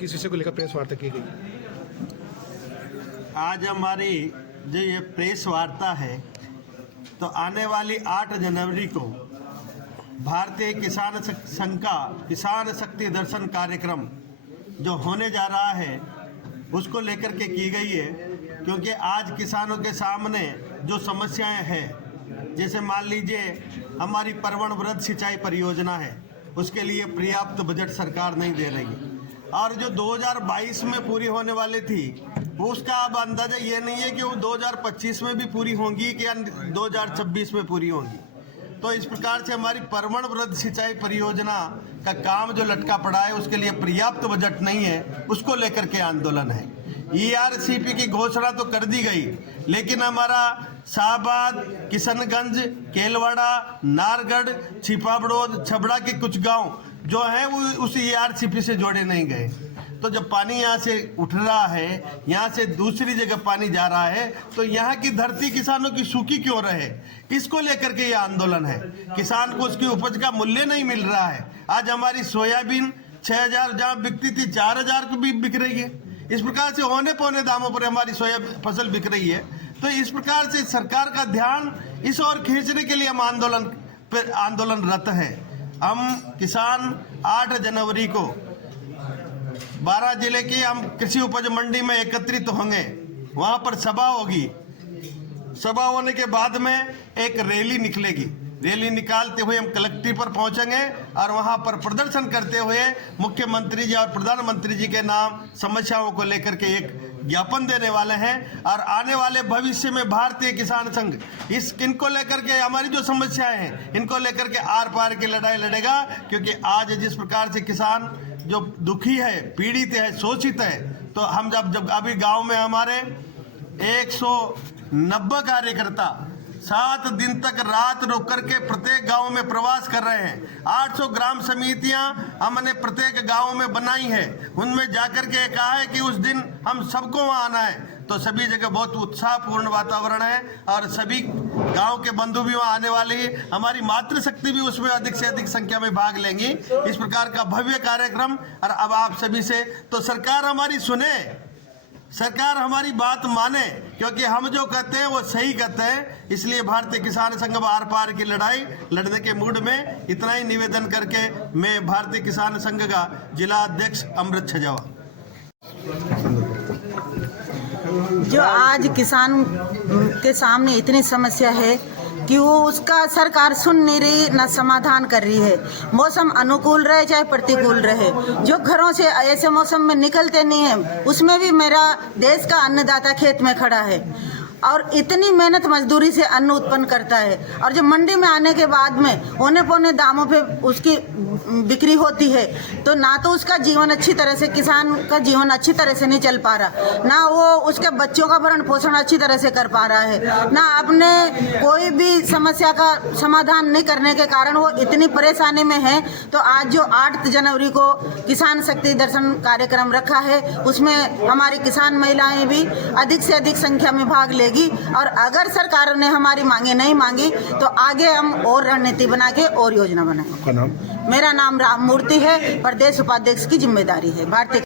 किस विषय को लेकर प्रेस वार्ता की गई? आज हमारी जो ये प्रेस वार्ता है तो आने वाली 8 जनवरी को भारतीय किसान संघ का किसान शक्ति दर्शन कार्यक्रम जो होने जा रहा है उसको लेकर के की गई है, क्योंकि आज किसानों के सामने जो समस्याएं हैं, जैसे मान लीजिए हमारी परवण वृद्ध सिंचाई परियोजना है, उसके लिए पर्याप्त बजट सरकार नहीं दे रही, और जो 2022 में पूरी होने वाली थी उसका अब अंदाजा ये नहीं है कि वो 2025 में भी पूरी होंगी कि या 2026 में पूरी होंगी। तो इस प्रकार से हमारी परवण वृद्ध सिंचाई परियोजना का काम जो लटका पड़ा है उसके लिए पर्याप्त बजट नहीं है, उसको लेकर के आंदोलन है। ERCP की घोषणा तो कर दी गई, लेकिन हमारा शाहबाद, किशनगंज, केलवाड़ा, नारगढ़, छिपाबड़ोद, छबड़ा के कुछ गांव जो हैं वो उस ERCP से जोड़े नहीं गए। तो जब पानी यहाँ से उठ रहा है, यहाँ से दूसरी जगह पानी जा रहा है, तो यहाँ की धरती किसानों की सूखी क्यों रहे? इसको लेकर के ये आंदोलन है। किसान को उसकी उपज का मूल्य नहीं मिल रहा है। आज हमारी सोयाबीन 6000 जहाँ बिकती थी 4000 को भी बिक रही है। इस प्रकार से औने पौने दामों पर हमारी सोया फसल बिक रही है। तो इस प्रकार से सरकार का ध्यान इस ओर खींचने के लिए हम आंदोलनरत है। हम किसान 8 जनवरी को 12 जिले की हम कृषि उपज मंडी में एकत्रित होंगे। वहां पर सभा होगी। सभा होने के बाद में एक रैली निकलेगी। रैली निकालते हुए हम कलेक्ट्रेट पर पहुंचेंगे और वहां पर प्रदर्शन करते हुए मुख्यमंत्री जी और प्रधानमंत्री जी के नाम समस्याओं को लेकर के एक ज्ञापन देने वाले हैं। और आने वाले भविष्य में भारतीय किसान संघ इनको लेकर के हमारी जो समस्याएं हैं इनको लेकर के आर पार की लड़ाई लड़ेगा, क्योंकि आज जिस प्रकार से किसान जो दुखी है, पीड़ित है, शोषित है, तो हम जब अभी गांव में हमारे 190 कार्यकर्ता 7 दिन तक रात रुक करके प्रत्येक गांव में प्रवास कर रहे हैं। 800 ग्राम समितियां हमने प्रत्येक गांव में बनाई है। उनमें जाकर के कहा है कि उस दिन हम सबको वहां आना है। तो सभी जगह बहुत उत्साहपूर्ण वातावरण है और सभी गांव के बंधु भी वहां आने वाले हैं। हमारी मातृशक्ति भी उसमें अधिक से अधिक संख्या में भाग लेंगी। इस प्रकार का भव्य कार्यक्रम। और अब आप सभी से तो सरकार हमारी सुने, सरकार हमारी बात माने, क्योंकि हम जो कहते हैं वो सही कहते हैं। इसलिए भारतीय किसान संघ आर पार की लड़ाई लड़ने के मूड में इतना ही निवेदन करके मैं भारतीय किसान संघ का जिला अध्यक्ष अमृत छजावा। जो आज किसान के सामने इतनी समस्या है कि वो उसका सरकार सुन नहीं रही, न समाधान कर रही है। मौसम अनुकूल रहे चाहे प्रतिकूल रहे, जो घरों से ऐसे मौसम में निकलते नहीं है, उसमें भी मेरा देश का अन्नदाता खेत में खड़ा है और इतनी मेहनत मजदूरी से अन्न उत्पन्न करता है। और जब मंडी में आने के बाद में औने पौने दामों पे उसकी बिक्री होती है, तो ना तो उसका जीवन अच्छी तरह से, किसान का जीवन अच्छी तरह से नहीं चल पा रहा, ना वो उसके बच्चों का भरण पोषण अच्छी तरह से कर पा रहा है, ना अपने कोई भी समस्या का समाधान नहीं करने के कारण वो इतनी परेशानी में है। तो आज जो 8 जनवरी को किसान शक्ति दर्शन कार्यक्रम रखा है, उसमें हमारी किसान महिलाएं भी अधिक से अधिक संख्या में भाग लेगी। और अगर सरकार ने हमारी मांगे नहीं मांगी तो आगे हम और रणनीति बना के और योजना बनाएंगे। मेरा नाम राम मूर्ति है, प्रदेश उपाध्यक्ष की जिम्मेदारी है। भारतीय